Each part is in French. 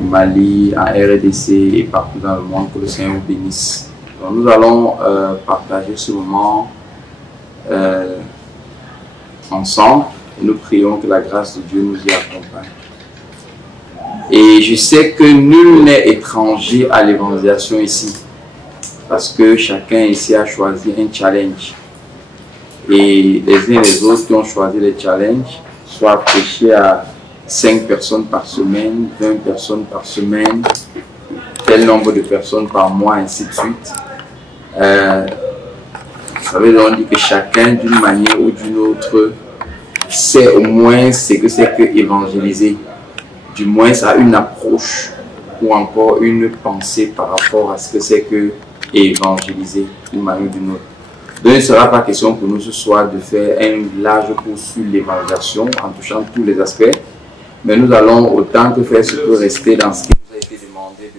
Mali, en RDC et partout dans le monde. Que le Seigneur vous bénisse. Donc, nous allons partager ce moment ensemble et nous prions que la grâce de Dieu nous y accompagne. Et je sais que nul n'est étranger à l'évangélisation ici, parce que chacun ici a choisi un challenge. Et les uns et les autres qui ont choisi les challenges, soit prêcher à 5 personnes par semaine, 20 personnes par semaine, tel nombre de personnes par mois, ainsi de suite. Ça veut donc dire que chacun, d'une manière ou d'une autre, sait au moins ce que c'est que évangéliser. Du moins, ça a une approche ou encore une pensée par rapport à ce que c'est que évangéliser d'une manière ou d'une autre. Donc, il ne sera pas question pour nous ce soir de faire un large cours sur l'évangélisation en touchant tous les aspects, mais nous allons autant que faire se peut rester dans ce qui nous a été demandé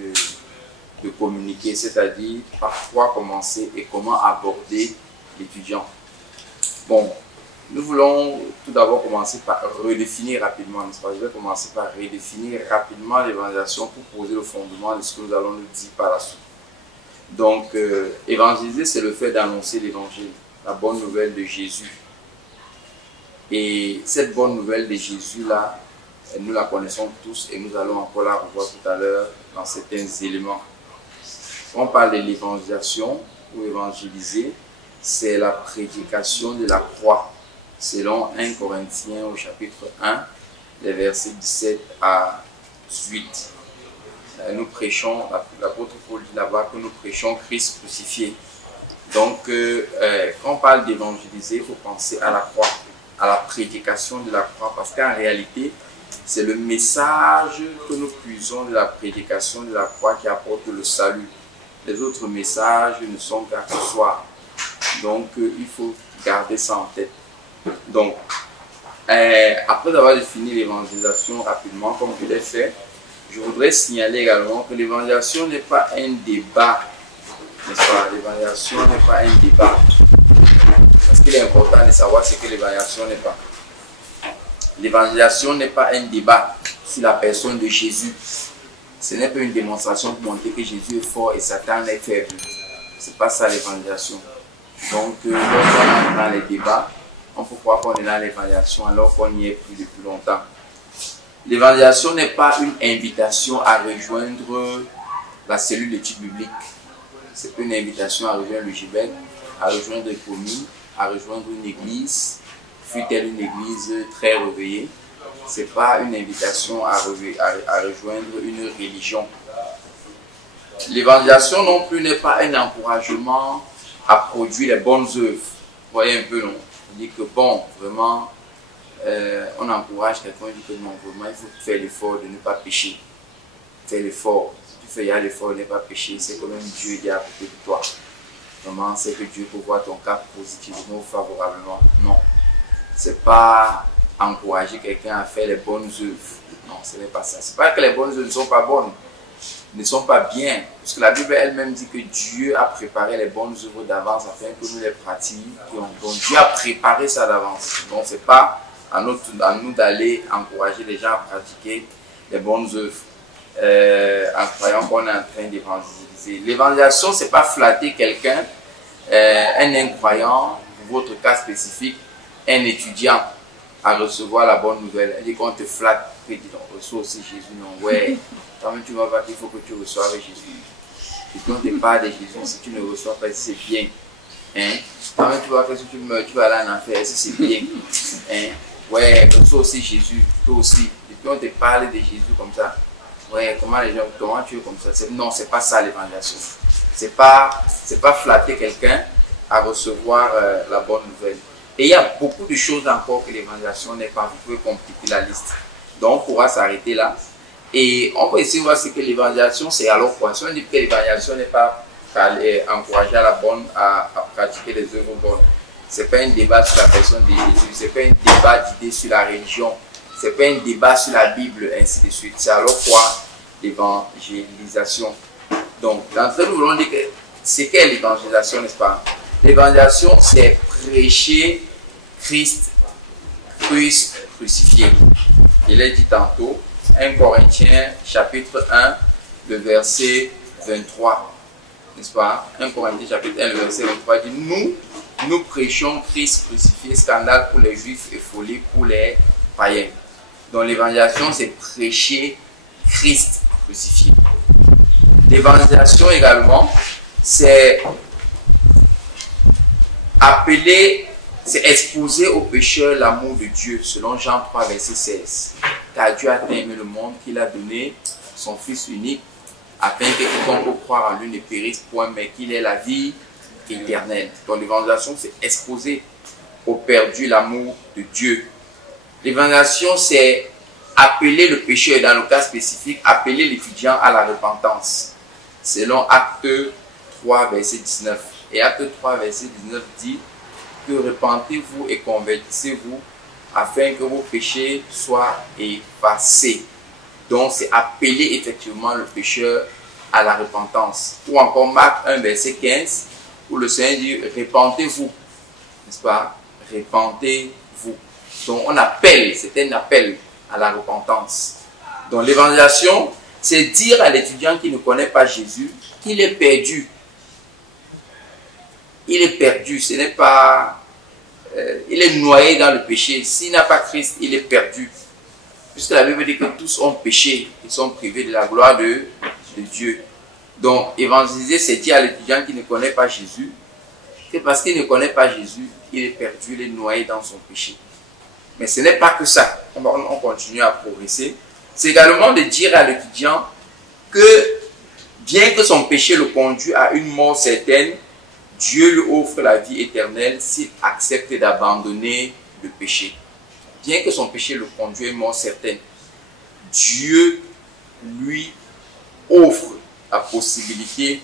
de communiquer, c'est-à-dire par quoi commencer et comment aborder l'étudiant. Bon, nous voulons tout d'abord commencer par redéfinir rapidement, n'est-ce pas? Je vais commencer par redéfinir rapidement l'évangélisation pour poser le fondement de ce que nous allons nous dire par la suite. Donc, évangéliser, c'est le fait d'annoncer l'évangile, la bonne nouvelle de Jésus. Et cette bonne nouvelle de Jésus-là, nous la connaissons tous et nous allons encore la revoir tout à l'heure dans certains éléments. Quand on parle de l'évangélisation ou évangéliser, c'est la prédication de la croix. Selon 1 Corinthiens au chapitre 1, les versets 17 à 18. Nous prêchons, l'apôtre Paul dit là-bas que nous prêchons Christ crucifié. Donc, quand on parle d'évangéliser, il faut penser à la croix, à la prédication de la croix, parce qu'en réalité, c'est le message que nous puisons de la prédication de la croix qui apporte le salut. Les autres messages ne sont qu'accessoires. Donc, il faut garder ça en tête. Donc, après avoir défini l'évangélisation rapidement, comme je l'ai fait, je voudrais signaler également que l'évangélisation n'est pas un débat. N'est-ce pas? L'évangélisation n'est pas un débat. Parce qu'il est important de savoir ce que l'évangélisation n'est pas. L'évangélisation n'est pas un débat sur la personne de Jésus. Ce n'est pas une démonstration pour montrer que Jésus est fort et Satan est faible. Ce n'est pas ça l'évangélisation. Donc, lorsqu'on est dans les débats, on peut croire qu'on est dans l'évangélisation alors qu'on y est plus depuis longtemps. L'évangélisation n'est pas une invitation à rejoindre la cellule d'études bibliques. C'est une invitation à rejoindre le Gibet, à rejoindre Komi, à rejoindre une église, fût-elle une église très réveillée. Ce n'est pas une invitation à rejoindre une religion. L'évangélisation non plus n'est pas un encouragement à produire les bonnes œuvres. Vous voyez un peu, non? On dit que bon, vraiment, on encourage quelqu'un, on dit que non, vraiment, il faut faire l'effort de ne pas pécher. Faire l'effort. Si tu fais l'effort de ne pas pécher, c'est quand même Dieu qui est à côté de toi. Vraiment, c'est que Dieu peut voir ton cas positivement ou favorablement. Non. C'est pas encourager quelqu'un à faire les bonnes œuvres. Non, ce n'est pas ça. C'est pas que les bonnes œuvres ne sont pas bonnes, ne sont pas bien. Parce que la Bible elle-même dit que Dieu a préparé les bonnes œuvres d'avance afin que nous les pratiquions. Donc Dieu a préparé ça d'avance. Donc ce n'est pas à nous d'aller encourager les gens à pratiquer les bonnes œuvres en croyant qu'on est en train d'évangéliser. L'évangélisation, ce n'est pas flatter quelqu'un, un incroyant, pour votre cas spécifique, un étudiant à recevoir la bonne nouvelle. Elle dit qu'on te flatte, tu dis on reçoit aussi Jésus. Non, ouais, quand même tu vas voir qu'il faut que tu reçoives Jésus. Et quand tu parles de Jésus, si tu ne reçois pas, c'est bien. Hein? Quand même tu vas voir que si tu vas aller en enfer, c'est bien. Hein? Ouais, reçois aussi Jésus, toi aussi. Et puis on te parle de Jésus comme ça. Ouais, comment les gens, comment tu es comme ça? Non, c'est pas ça l'évangélisation. C'est pas flatter quelqu'un à recevoir la bonne nouvelle. Et il y a beaucoup de choses encore que l'évangélisation n'est pas. Vous pouvez compliquer la liste. Donc on pourra s'arrêter là. Et on peut essayer de voir ce que l'évangélisation c'est alors quoi. Si on dit que l'évangélisation n'est pas encourager à pratiquer les œuvres bonnes. Ce n'est pas un débat sur la personne de Jésus. Ce n'est pas un débat d'idées sur la religion. Ce n'est pas un débat sur la Bible, ainsi de suite. C'est alors quoi l'évangélisation. Donc, d'entrée, nous voulons dire que c'est qu'est l'évangélisation, n'est-ce pas? L'évangélisation, c'est prêcher Christ crucifié. Je l'ai dit tantôt, 1 Corinthiens chapitre 1, le verset 23. N'est-ce pas? 1 Corinthiens chapitre 1, le verset 23 dit: nous prêchons Christ crucifié, scandale pour les Juifs et folie pour les païens. Donc l'évangélisation, c'est prêcher Christ crucifié. L'évangélisation également, c'est appeler, c'est exposer aux pécheurs l'amour de Dieu, selon Jean 3, verset 16. Car Dieu a aimé le monde qu'il a donné son Fils unique, afin que quiconque croire en lui ne périsse point, mais qu'il ait la vie éternelle. Donc l'évangélisation, c'est exposer aux perdus l'amour de Dieu. L'évangélisation, c'est appeler le pécheur, dans le cas spécifique, appeler l'étudiant à la repentance, selon Acte 3, verset 19. Et Acte 3, verset 19 dit que repentez-vous et convertissez-vous afin que vos péchés soient effacés. Donc c'est appeler effectivement le pécheur à la repentance. Ou encore Marc 1, verset 15, où le Seigneur dit repentez-vous, n'est-ce pas? Repentez-vous. Donc on appelle, c'est un appel à la repentance. Donc l'évangélisation, c'est dire à l'étudiant qui ne connaît pas Jésus qu'il est perdu. Il est perdu, ce n'est pas... il est noyé dans le péché. S'il n'a pas Christ, il est perdu. Puisque la Bible dit que tous ont péché, ils sont privés de la gloire de Dieu. Donc évangéliser, c'est dire à l'étudiant qui ne connaît pas Jésus que parce qu'il ne connaît pas Jésus, il est perdu, il est noyé dans son péché. Mais ce n'est pas que ça. On continue à progresser. C'est également de dire à l'étudiant que bien que son péché le conduise à une mort certaine, Dieu lui offre la vie éternelle s'il accepte d'abandonner le péché. Bien que son péché le conduise à une mort certaine, Dieu lui offre la possibilité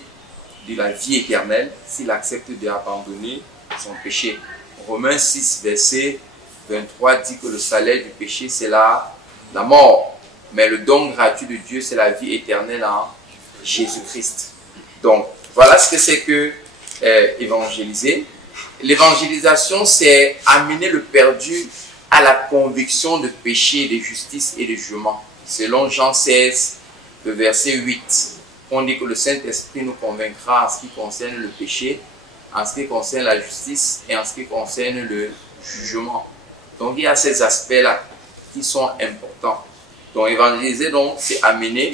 de la vie éternelle s'il accepte d'abandonner son péché. Romains 6, verset 23 dit que le salaire du péché, c'est la mort. Mais le don gratuit de Dieu, c'est la vie éternelle en Jésus-Christ. Donc, voilà ce que c'est que évangéliser. L'évangélisation, c'est amener le perdu à la conviction de péché, de justice et de jugement. Selon Jean 16, le verset 8, on dit que le Saint-Esprit nous convaincra en ce qui concerne le péché, en ce qui concerne la justice et en ce qui concerne le jugement. Donc il y a ces aspects-là qui sont importants. Donc évangéliser, c'est amener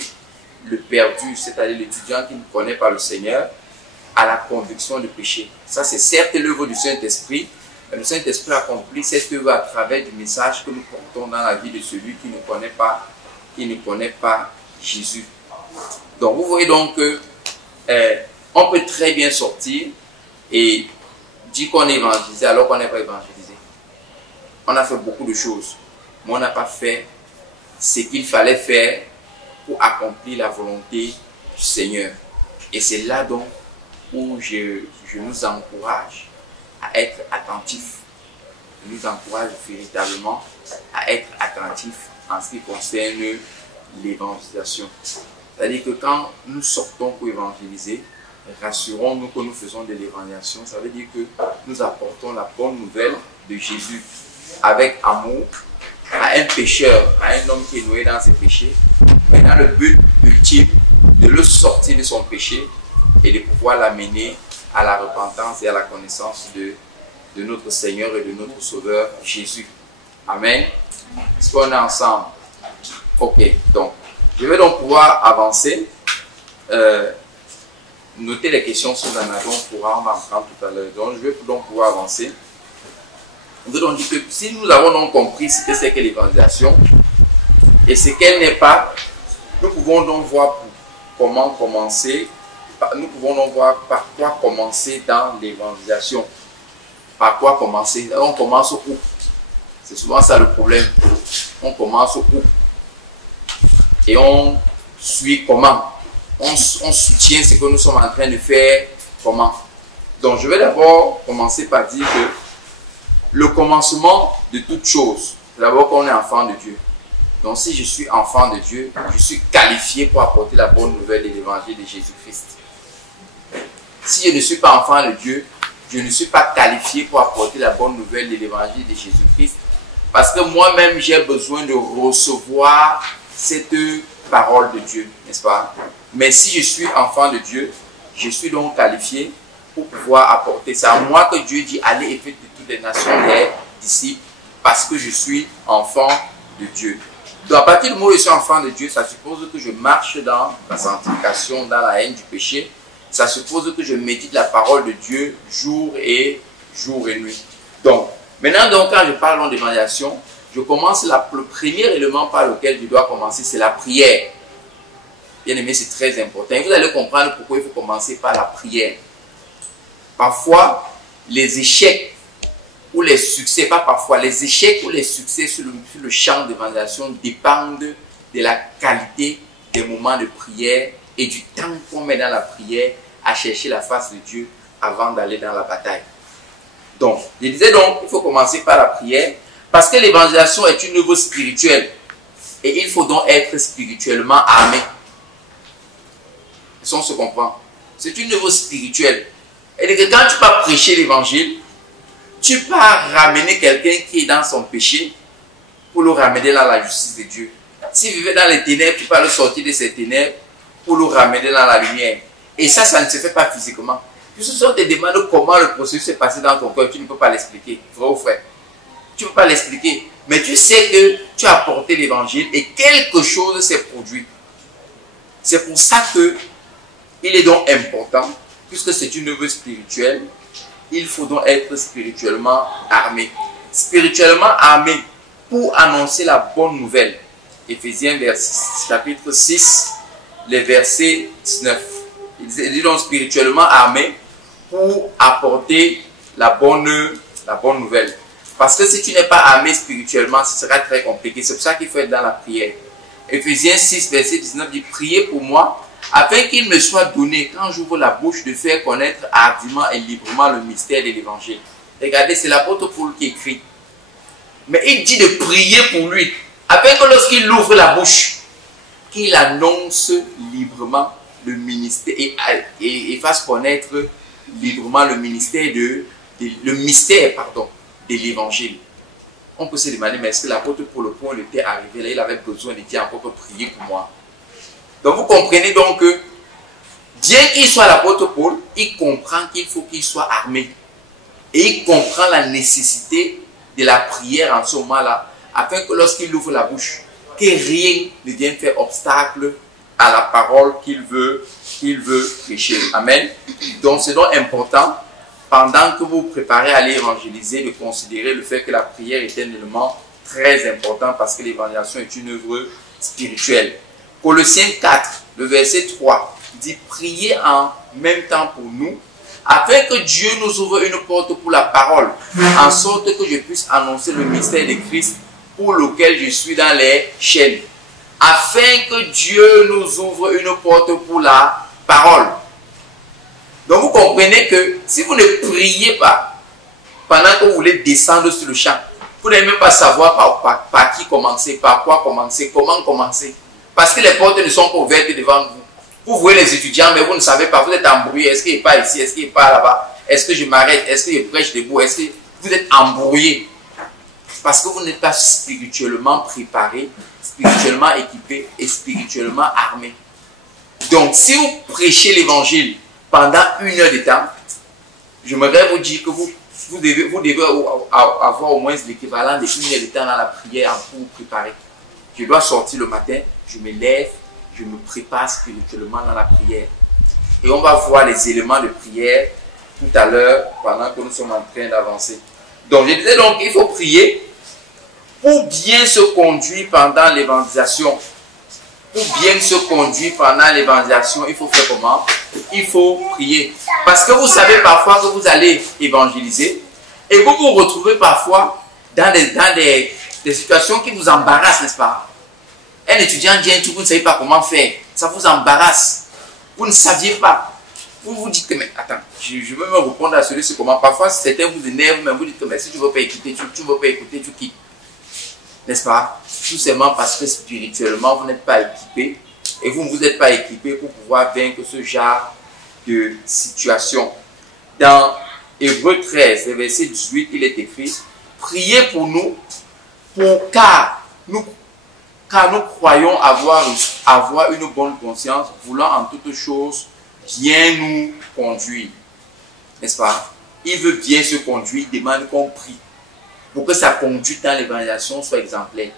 le perdu, c'est-à-dire l'étudiant qui ne connaît pas le Seigneur, à la conviction de péché. Ça, c'est certes l'œuvre du Saint-Esprit, mais le Saint-Esprit accomplit cette œuvre à travers du message que nous portons dans la vie de celui qui ne connaît pas Jésus. Donc, vous voyez donc que on peut très bien sortir et dire qu'on est évangélisé alors qu'on n'est pas évangélisé. On a fait beaucoup de choses, mais on n'a pas fait ce qu'il fallait faire pour accomplir la volonté du Seigneur. Et c'est là donc où je nous encourage à être attentifs. Je nous encourage véritablement à être attentifs en ce qui concerne l'évangélisation. C'est-à-dire que quand nous sortons pour évangéliser, rassurons-nous que nous faisons de l'évangélisation. Ça veut dire que nous apportons la bonne nouvelle de Jésus avec amour à un pécheur, à un homme qui est noyé dans ses péchés, mais dans le but ultime de le sortir de son péché et de pouvoir l'amener à la repentance et à la connaissance de notre Seigneur et de notre Sauveur Jésus. Amen. Est-ce qu'on est ensemble? Ok, donc je vais donc pouvoir avancer. Notez les questions sur la nation, on va en prendre tout à l'heure. Donc je vais donc pouvoir avancer. On veut donc dire que si nous avons donc compris ce que c'est que l'évangélisation et ce qu'elle n'est pas, nous pouvons donc voir comment commencer. Nous pouvons donc voir par quoi commencer dans l'évangélisation. Par quoi commencer? On commence où? C'est souvent ça le problème. On commence où? Et on suit comment? On soutient ce que nous sommes en train de faire comment? Donc je vais d'abord commencer par dire que le commencement de toute chose, c'est d'abord qu'on est enfant de Dieu. Donc si je suis enfant de Dieu, je suis qualifié pour apporter la bonne nouvelle de l'évangile de Jésus-Christ. Si je ne suis pas enfant de Dieu, je ne suis pas qualifié pour apporter la bonne nouvelle de l'évangile de Jésus-Christ. Parce que moi-même, j'ai besoin de recevoir cette parole de Dieu, n'est-ce pas? Mais si je suis enfant de Dieu, je suis donc qualifié pour pouvoir apporter. C'est à moi que Dieu dit, allez et faites de toutes les nations des disciples, parce que je suis enfant de Dieu. Donc à partir du moment où je suis enfant de Dieu, ça suppose que je marche dans la sanctification, dans la haine du péché. Ça suppose que je médite la parole de Dieu jour et nuit. Donc, maintenant donc, quand je parle d'évangélisation, je commence le premier élément par lequel je dois commencer, c'est la prière. Bien aimé, c'est très important. Et vous allez comprendre pourquoi il faut commencer par la prière. Parfois, les échecs ou les succès, pas parfois, les échecs ou les succès sur le champ d'évangélisation dépendent de la qualité des moments de prière et du temps qu'on met dans la prière à chercher la face de Dieu avant d'aller dans la bataille. Donc, je disais donc, il faut commencer par la prière parce que l'évangélisation est une œuvre spirituelle et il faut donc être spirituellement armé. Si on se comprend, c'est une œuvre spirituelle. Et que quand tu vas prêcher l'évangile, tu peux ramener quelqu'un qui est dans son péché pour le ramener dans la justice de Dieu. S'il vivait dans les ténèbres, tu peux le sortir de ces ténèbres pour le ramener dans la lumière. Et ça ne se fait pas physiquement. Puisque si on te demande comment le processus s'est passé dans ton cœur, tu ne peux pas l'expliquer. Vrai ou frère? Tu ne peux pas l'expliquer. Mais tu sais que tu as apporté l'évangile et quelque chose s'est produit. C'est pour ça que il est donc important, puisque c'est une œuvre spirituelle, il faut donc être spirituellement armé. Spirituellement armé pour annoncer la bonne nouvelle. Éphésiens chapitre 6, les versets 19. Il dit donc spirituellement armé pour apporter la bonne nouvelle. Parce que si tu n'es pas armé spirituellement, ce sera très compliqué. C'est pour ça qu'il faut être dans la prière. Éphésiens 6, verset 19 dit, priez pour moi, afin qu'il me soit donné, quand j'ouvre la bouche, de faire connaître hardiment et librement le mystère de l'évangile. Regardez, c'est l'apôtre Paul qui écrit. Mais il dit de prier pour lui, afin que lorsqu'il ouvre la bouche, qu'il annonce librement le ministère et fasse connaître librement le mystère de l'évangile. On peut se demander, mais est-ce que l'apôtre Paul, le point où il était arrivé là, il avait besoin de dire encore prier pour moi? Donc vous comprenez donc que, bien qu'il soit l'apôtre Paul, il comprend qu'il faut qu'il soit armé. Et il comprend la nécessité de la prière en ce moment-là, afin que lorsqu'il ouvre la bouche, que rien ne vienne faire obstacle à la parole qu'il veut prêcher. Amen. Donc c'est donc important, pendant que vous vous préparez à aller évangéliser, de considérer le fait que la prière est un élément très important parce que l'évangélisation est une œuvre spirituelle. Colossiens 4, le verset 3, dit « Priez en même temps pour nous, afin que Dieu nous ouvre une porte pour la parole, en sorte que je puisse annoncer le mystère de Christ pour lequel je suis dans les chaînes. » Afin que Dieu nous ouvre une porte pour la parole. Donc vous comprenez que si vous ne priez pas pendant que vous voulez descendre sur le champ, vous n'allez même pas savoir par qui commencer, par quoi commencer, comment commencer. Parce que les portes ne sont pas ouvertes devant vous. Vous voyez les étudiants, mais vous ne savez pas, vous êtes embrouillé. Est-ce qu'il n'est pas ici? Est-ce qu'il n'est pas là-bas? Est-ce que je m'arrête? Est-ce que je prêche debout? Est-ce que vous êtes embrouillé? Parce que vous n'êtes pas spirituellement préparé, spirituellement équipé et spirituellement armé. Donc, si vous prêchez l'évangile pendant 1 heure de temps, j'aimerais vous dire que vous devez avoir au moins l'équivalent de 1 heure de temps dans la prière pour vous préparer. Je dois sortir le matin, je me lève, je me prépare spirituellement dans la prière. Et on va voir les éléments de prière tout à l'heure pendant que nous sommes en train d'avancer. Donc, je disais donc qu'il faut prier pour bien se conduire pendant l'évangélisation. Pour bien se conduire pendant l'évangélisation, il faut faire comment? Il faut prier. Parce que vous savez parfois que vous allez évangéliser et vous vous retrouvez parfois dans des situations qui vous embarrassent, n'est-ce pas? Un étudiant dit un truc, vous ne savez pas comment faire. Ça vous embarrasse. Vous ne saviez pas. Vous vous dites que, mais attends, je veux me répondre à celui-ci comment. Parfois, certains vous énervent, mais vous dites que, mais si tu ne veux pas écouter, tu ne veux pas écouter, tu quittes. N'est-ce pas? Tout simplement parce que spirituellement, vous n'êtes pas équipé. Et vous ne vous êtes pas équipé pour pouvoir vaincre ce genre de situation. Dans Hébreux 13, verset 18, il est écrit, priez pour nous, car car nous croyons avoir une bonne conscience, voulant en toutes choses bien nous conduire. N'est-ce pas? Il veut bien se conduire, il demande qu'on prie pour que sa conduite dans l'évangélisation soit exemplaire.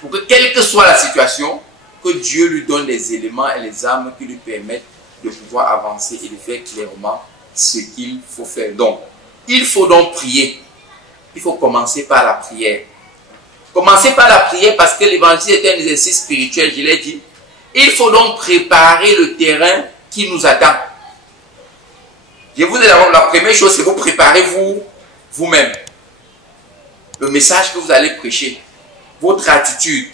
Pour que, quelle que soit la situation, que Dieu lui donne les éléments et les armes qui lui permettent de pouvoir avancer et de faire clairement ce qu'il faut faire. Donc, il faut donc prier. Il faut commencer par la prière. Commencer par la prière parce que l'évangile est un exercice spirituel, je l'ai dit. Il faut donc préparer le terrain qui nous attend. Je vous dis la première chose, c'est que vous préparez vous-même. Le message que vous allez prêcher, votre attitude,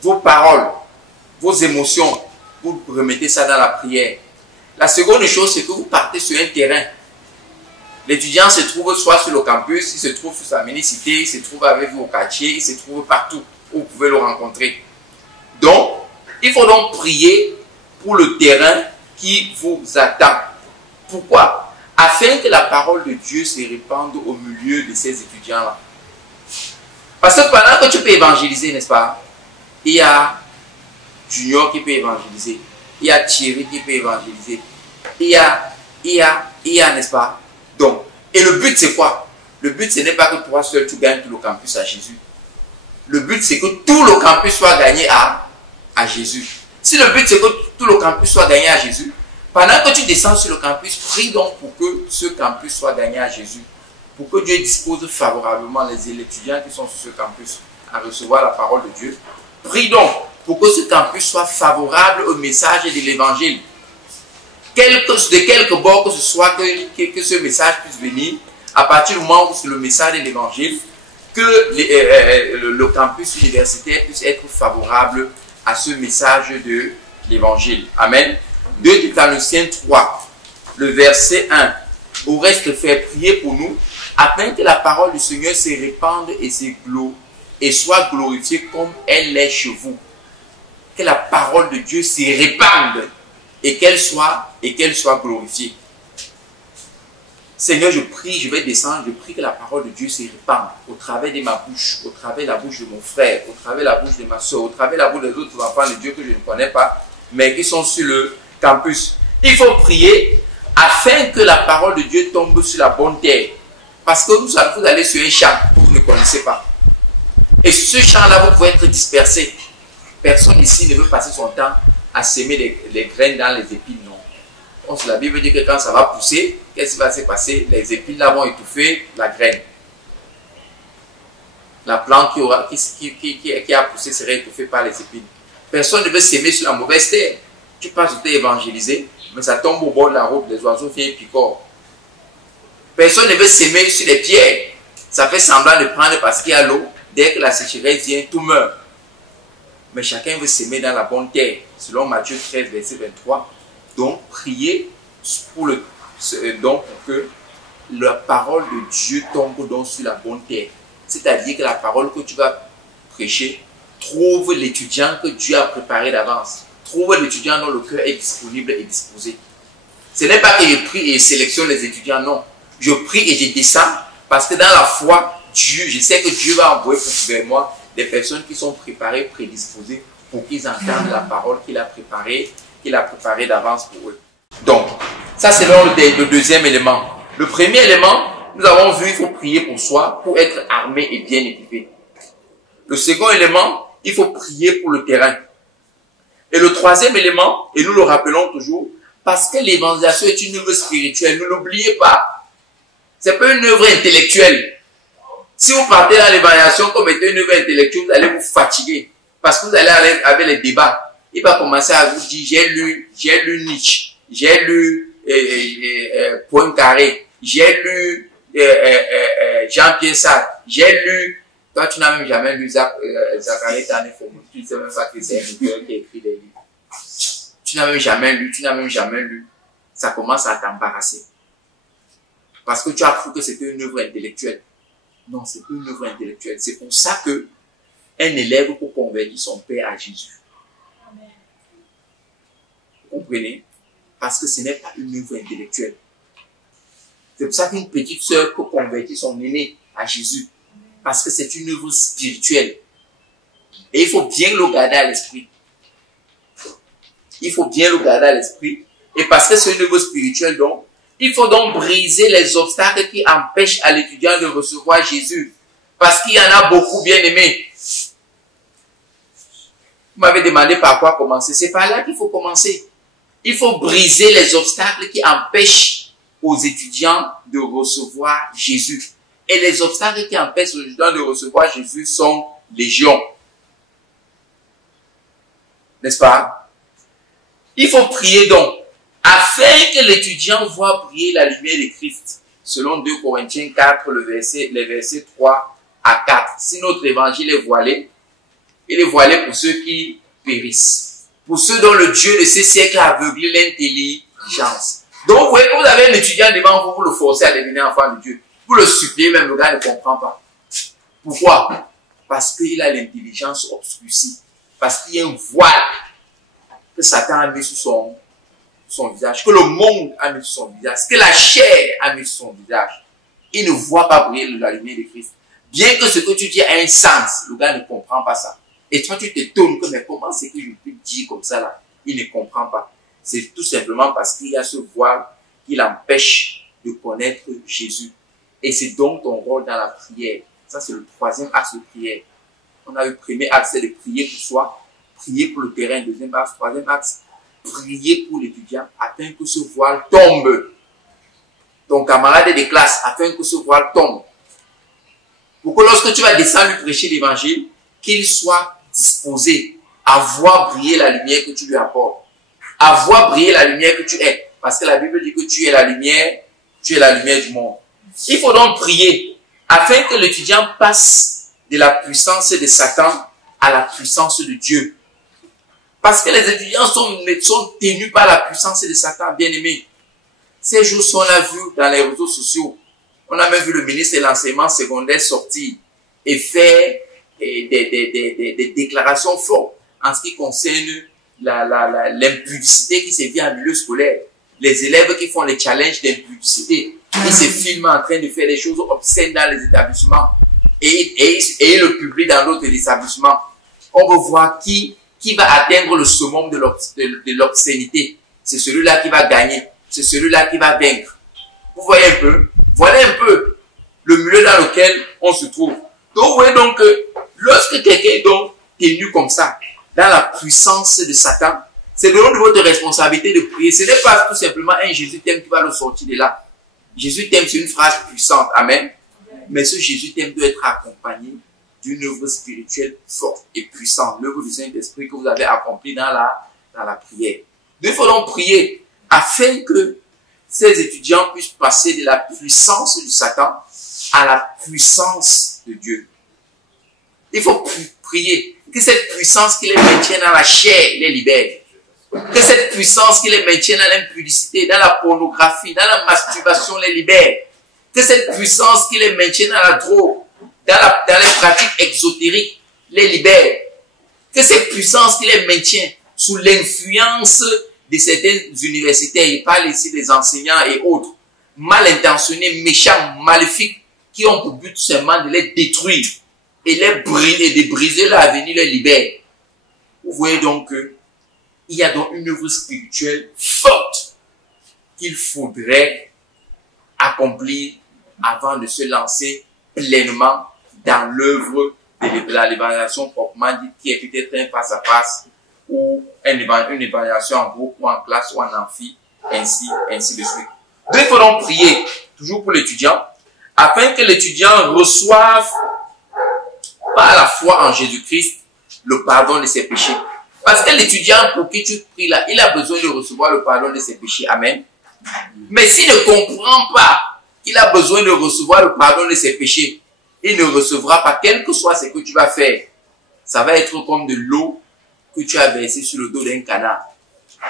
vos paroles, vos émotions, vous remettez ça dans la prière. La seconde chose, c'est que vous partez sur un terrain. L'étudiant se trouve soit sur le campus, il se trouve sur sa mini-cité, il se trouve avec vous au quartier, il se trouve partout où vous pouvez le rencontrer. Donc, il faut donc prier pour le terrain qui vous attend. Pourquoi? Afin que la parole de Dieu se répande au milieu de ces étudiants-là. Parce que pendant que tu peux évangéliser, n'est-ce pas? Il y a Junior qui peut évangéliser. Il y a Thierry qui peut évangéliser. Il y a, n'est-ce pas? Donc, et le but c'est quoi? Le but ce n'est pas que toi seul tu gagnes tout le campus à Jésus. Le but c'est que tout le campus soit gagné à Jésus. Si le but c'est que tout le campus soit gagné à Jésus, pendant que tu descends sur le campus, prie donc pour que ce campus soit gagné à Jésus. Pour que Dieu dispose favorablement les étudiants qui sont sur ce campus à recevoir la parole de Dieu. Prie donc pour que ce campus soit favorable au message de l'évangile. De quelque bord que ce soit, que ce message puisse venir, à partir du moment où c'est le message de l'évangile, que le campus universitaire puisse être favorable à ce message de l'évangile. Amen. 2 Thessaloniciens 3, le verset 1. Au reste, faire prier pour nous, afin que la parole du Seigneur se répande et soit glorifiée comme elle l'est chez vous. Que la parole de Dieu se répande et qu'elle soit glorifiée. Seigneur, je prie, je vais descendre, je prie que la parole de Dieu se répande au travers de ma bouche, au travers de la bouche de mon frère, au travers de la bouche de ma soeur, au travers de la bouche des autres enfants de Dieu que je ne connais pas, mais qui sont sur le campus. Il faut prier afin que la parole de Dieu tombe sur la bonne terre. Parce que vous allez sur un champ que vous ne connaissez pas. Et sur ce champ-là, vous pouvez être dispersé. Personne ici ne veut passer son temps à s'aimer les graines dans les épines, non. Donc, la Bible dit que quand ça va pousser, qu'est-ce qui va se passer? Les épines là vont étouffer la graine. La plante qui a poussé serait étouffée par les épines. Personne ne veut s'aimer sur la mauvaise terre. Tu passes sur terre évangélisée, mais ça tombe au bord de la route, les oiseaux viennent picorent. Personne ne veut s'aimer sur les pierres. Ça fait semblant de prendre parce qu'il y a l'eau. Dès que la sécheresse vient, tout meurt. Mais chacun veut s'aimer dans la bonne terre. Selon Matthieu 13, verset 23. Donc, priez pour que la parole de Dieu tombe donc sur la bonne terre. C'est-à-dire que la parole que tu vas prêcher trouve l'étudiant que Dieu a préparé d'avance. Trouve l'étudiant dont le cœur est disponible et disposé. Ce n'est pas que je prie et je sélectionne les étudiants, non. Je prie et je descends parce que dans la foi, je sais que Dieu va envoyer vers moi des personnes qui sont préparées, prédisposées pour qu'ils entendent la parole qu'il a préparée d'avance pour eux. Donc, ça c'est le deuxième élément. Le premier élément, nous avons vu, il faut prier pour soi, pour être armé et bien équipé. Le second élément, il faut prier pour le terrain. Et le troisième élément, et nous le rappelons toujours, parce que l'évangélisation est une œuvre spirituelle, ne l'oubliez pas. C'est pas une œuvre intellectuelle. Si vous partez dans l'évangélisation comme étant une œuvre intellectuelle, vous allez vous fatiguer. Parce que vous allez aller avec les débats. Il va commencer à vous dire, j'ai lu Nietzsche, j'ai lu Poincaré, j'ai lu Jean-Pierre Sartre, j'ai lu... Toi, tu n'as même jamais lu Zacharie Tanefomo. Tu ne sais même pas que c'est un auteur qui a écrit des livres. Tu n'as même jamais lu. Ça commence à t'embarrasser. Parce que tu as cru que c'était une œuvre intellectuelle. Non, c'est pas une œuvre intellectuelle. C'est pour ça que un élève peut convertir son père à Jésus. Amen. Vous comprenez? Parce que ce n'est pas une œuvre intellectuelle. C'est pour ça qu'une petite sœur peut convertir son aîné à Jésus. Parce que c'est une œuvre spirituelle. Et il faut bien le garder à l'esprit. Il faut bien le garder à l'esprit. Et parce que c'est un niveau spirituel, donc, il faut donc briser les obstacles qui empêchent à l'étudiant de recevoir Jésus. Parce qu'il y en a beaucoup, bien aimés. Vous m'avez demandé par quoi commencer. C'est par là qu'il faut commencer. Il faut briser les obstacles qui empêchent aux étudiants de recevoir Jésus. Et les obstacles qui empêchent aux étudiants de recevoir Jésus sont légion. N'est-ce pas? Il faut prier donc, afin que l'étudiant voie briller la lumière de Christ. Selon 2 Corinthiens 4, les versets 3 à 4. Si notre évangile est voilé, il est voilé pour ceux qui périssent. Pour ceux dont le Dieu de ces siècles a aveuglé l'intelligence. Donc, vous voyez, quand vous avez un étudiant devant vous, vous le forcez à devenir enfant de Dieu. Vous le suppliez, même le gars ne comprend pas. Pourquoi? Parce qu'il a l'intelligence obscurcie. Parce qu'il y a un voile que Satan a mis sur son visage, que le monde a mis sur son visage, que la chair a mis sur son visage. Il ne voit pas briller la lumière de Christ. Bien que ce que tu dis a un sens, le gars ne comprend pas ça. Et toi, tu t'étonnes que, mais comment c'est que je peux dire comme ça là? Il ne comprend pas. C'est tout simplement parce qu'il y a ce voile qui l'empêche de connaître Jésus. Et c'est donc ton rôle dans la prière. Ça, c'est le troisième axe de prière. On a eu le premier axe, c'est de prier pour soi, prier pour le terrain. Deuxième axe, troisième axe, prier pour l'étudiant afin que ce voile tombe. Ton camarade de classe, afin que ce voile tombe. Pour que lorsque tu vas descendre lui prêcher l'évangile, qu'il soit disposé à voir briller la lumière que tu lui apportes. À voir briller la lumière que tu es. Parce que la Bible dit que tu es la lumière du monde. Il faut donc prier afin que l'étudiant passe de la puissance de Satan à la puissance de Dieu. Parce que les étudiants sont tenus par la puissance de Satan, bien aimés. Ces jours, on a vu dans les réseaux sociaux, on a même vu le ministre de l'enseignement secondaire sortir et faire des déclarations fortes en ce qui concerne l'impudicité qui se vit en milieu scolaire. Les élèves qui font les challenges d'impudicité, qui se filment en train de faire des choses obscènes dans les établissements et le public dans d'autres établissements. On veut voir qui va atteindre le summum de l'obscénité. C'est celui-là qui va gagner. C'est celui-là qui va vaincre. Vous voyez un peu? Voilà un peu le milieu dans lequel on se trouve. Donc, vous voyez donc que lorsque quelqu'un est donc tenu comme ça, dans la puissance de Satan, c'est de votre responsabilité de prier. Ce n'est pas tout simplement un Jésus t'aime qui va le sortir de là. Jésus t'aime, c'est une phrase puissante. Amen. Mais ce Jésus t'aime doit être accompagné d'une œuvre spirituelle forte et puissante. L'œuvre du Saint-Esprit que vous avez accomplie dans la prière. Il faut donc prier afin que ces étudiants puissent passer de la puissance du Satan à la puissance de Dieu. Il faut prier que cette puissance qui les maintient dans la chair les libère. Que cette puissance qui les maintient dans l'impudicité, dans la pornographie, dans la masturbation les libère. Que cette puissance qui les maintient dans la drogue, dans les pratiques exotériques les libère. Que cette puissance qui les maintient sous l'influence de certains universitaires, il parle ici des enseignants et autres, mal intentionnés, méchants, maléfiques, qui ont pour but tout simplement de les détruire et de briser leur avenir, les libère. Vous voyez donc qu'il y a donc une œuvre spirituelle forte qu'il faudrait accomplir avant de se lancer pleinement dans l'œuvre de l'évaluation proprement dite, qui est peut-être un face à face ou une évaluation en groupe ou en classe ou en amphi, ainsi de suite. Donc, il faut donc prier, toujours pour l'étudiant, afin que l'étudiant reçoive par la foi en Jésus-Christ le pardon de ses péchés. Parce que l'étudiant pour qui tu pries là, il a besoin de recevoir le pardon de ses péchés. Amen. Mais s'il ne comprend pas qu'il a besoin de recevoir le pardon de ses péchés, il ne recevra pas, quel que soit ce que tu vas faire. Ça va être comme de l'eau que tu as versée sur le dos d'un canard.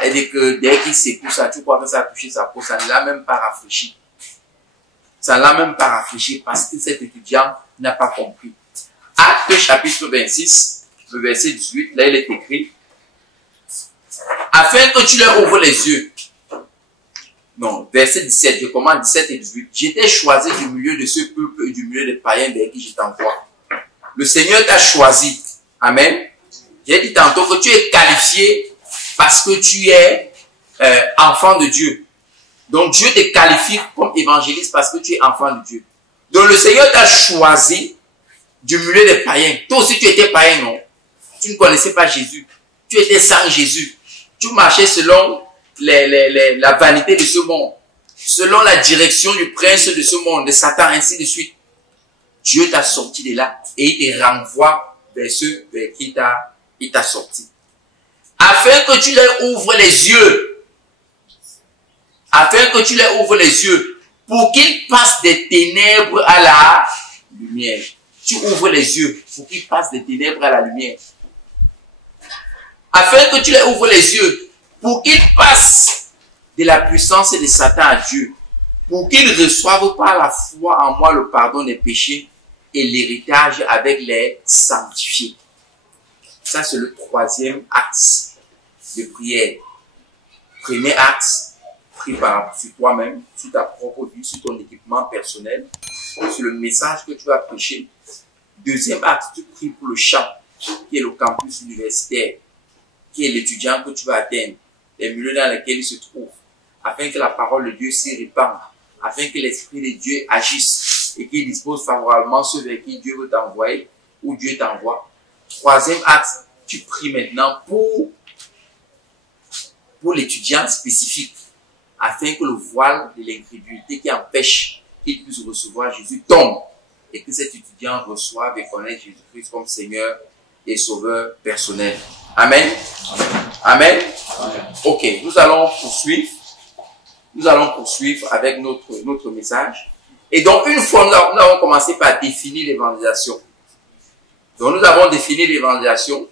C'est-à-dire que dès qu'il secoue ça, tu crois que ça a touché sa peau, ça ne l'a même pas rafraîchi. Ça ne l'a même pas rafraîchi parce que cet étudiant n'a pas compris. Acte chapitre 26, le verset 18, là il est écrit, afin que tu leur ouvres les yeux. Non, verset 17, je commence 17 et 18. J'étais choisi du milieu de ce peuple et du milieu des païens vers qui je t'envoie. Le Seigneur t'a choisi Amen. J'ai dit tantôt que tu es qualifié parce que tu es enfant de Dieu. Donc Dieu te qualifie comme évangéliste parce que tu es enfant de Dieu. Donc le Seigneur t'a choisi du milieu des païens. Toi aussi tu étais païen, non? Tu ne connaissais pas Jésus. Tu étais sans Jésus. Tu marchais selon la vanité de ce monde. Selon la direction du prince de ce monde, de Satan, ainsi de suite. Dieu t'a sorti de là et il te renvoie vers ceux vers qui il t'a sorti. Afin que tu leur ouvres les yeux. Afin que tu leur ouvres les yeux. Pour qu'ils passent des ténèbres à la lumière. Tu ouvres les yeux pour qu'ils passent des ténèbres à la lumière. Afin que tu leur ouvres les yeux pour qu'ils passent de la puissance de Satan à Dieu. Pour qu'ils reçoivent par la foi en moi le pardon des péchés et l'héritage avec les sanctifiés. Ça, c'est le troisième axe de prière. Premier axe, prie sur toi-même, sur ta propre vie, sur ton équipement personnel, sur le message que tu vas prêcher. Deuxième axe, tu pries pour le champ, qui est le campus universitaire, qui est l'étudiant que tu vas atteindre, les milieux dans lesquels il se trouve, afin que la parole de Dieu s'y répande, afin que l'Esprit de Dieu agisse et qu'il dispose favorablement ceux vers qui Dieu veut t'envoyer ou Dieu t'envoie. Troisième axe, tu pries maintenant pour l'étudiant spécifique, afin que le voile de l'incrédulité qui empêche qu'il puisse recevoir Jésus tombe et que cet étudiant reçoive et connaisse Jésus-Christ comme Seigneur et Sauveur personnel. Amen. Amen. Amen. Ok, nous allons poursuivre. Nous allons poursuivre avec notre message. Et donc, une fois, nous avons commencé par définir l'évangélisation. Donc, nous avons défini l'évangélisation.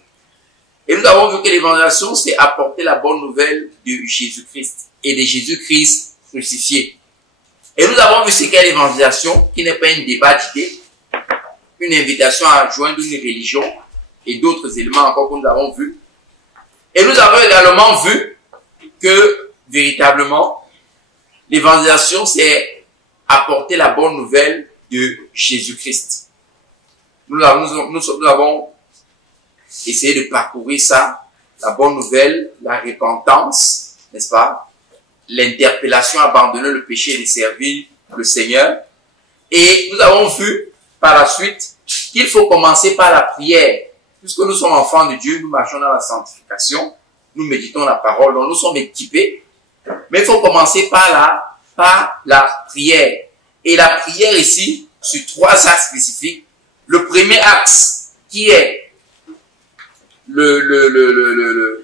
Et nous avons vu que l'évangélisation, c'est apporter la bonne nouvelle de Jésus-Christ et de Jésus-Christ crucifié. Et nous avons vu ce qu'est l'évangélisation, qui n'est pas un débat d'idées, une invitation à joindre une religion et d'autres éléments encore que nous avons vus. Et nous avons également vu que, véritablement, l'évangélisation, c'est apporter la bonne nouvelle de Jésus-Christ. Nous avons essayé de parcourir ça, la bonne nouvelle, la repentance, n'est-ce pas? L'interpellation, abandonner le péché et de servir le Seigneur. Et nous avons vu par la suite qu'il faut commencer par la prière. Puisque nous sommes enfants de Dieu, nous marchons dans la sanctification, nous méditons la parole, donc nous sommes équipés. Mais il faut commencer par la prière. Et la prière ici, sur trois axes spécifiques. Le premier axe, qui est le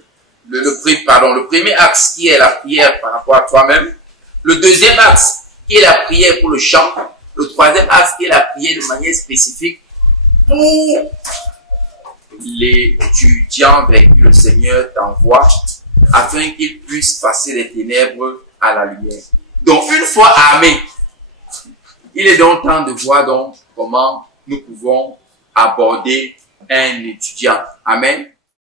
premier axe, qui est la prière par rapport à toi-même. Le deuxième axe, qui est la prière pour le chant. Le troisième axe, qui est la prière de manière spécifique pour l'étudiant vers qui le Seigneur t'envoie, afin qu'il puisse passer des ténèbres à la lumière. Donc, une fois armé, il est donc temps de voir donc comment nous pouvons aborder un étudiant. Amen.